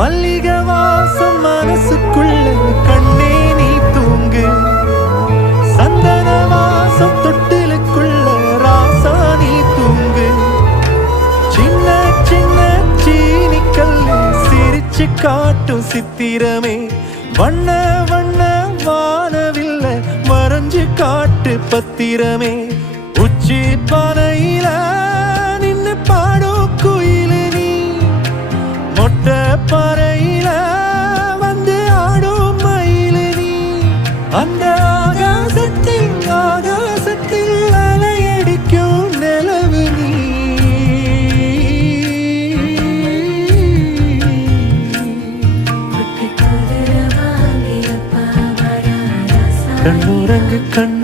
மல்லிகை வாசம் மனசுக்குள்ள கண்ணே நீ தூங்கு. சந்தன வாசம் தொட்டிலுக்குள்ள ராசா நீ தூங்கு. சின்ன சின்ன சீனிக்கல்லு சிரிச்சு காட்டும் சித்திரமே, வண்ண வண்ண வானவில்ல மறைஞ்சு காட்டு பத்திரமே. உச்சி பானையில நின்னு பாடும் குயிலு நீ, மொட்டை பாறையில வந்து ஆடும் மயிலு நீ. அந்த ஆகாசத்தில் ஆகாசத்தில் அலையடிக்கும் நிலவு நீ. கண்ணுறங்கு கண்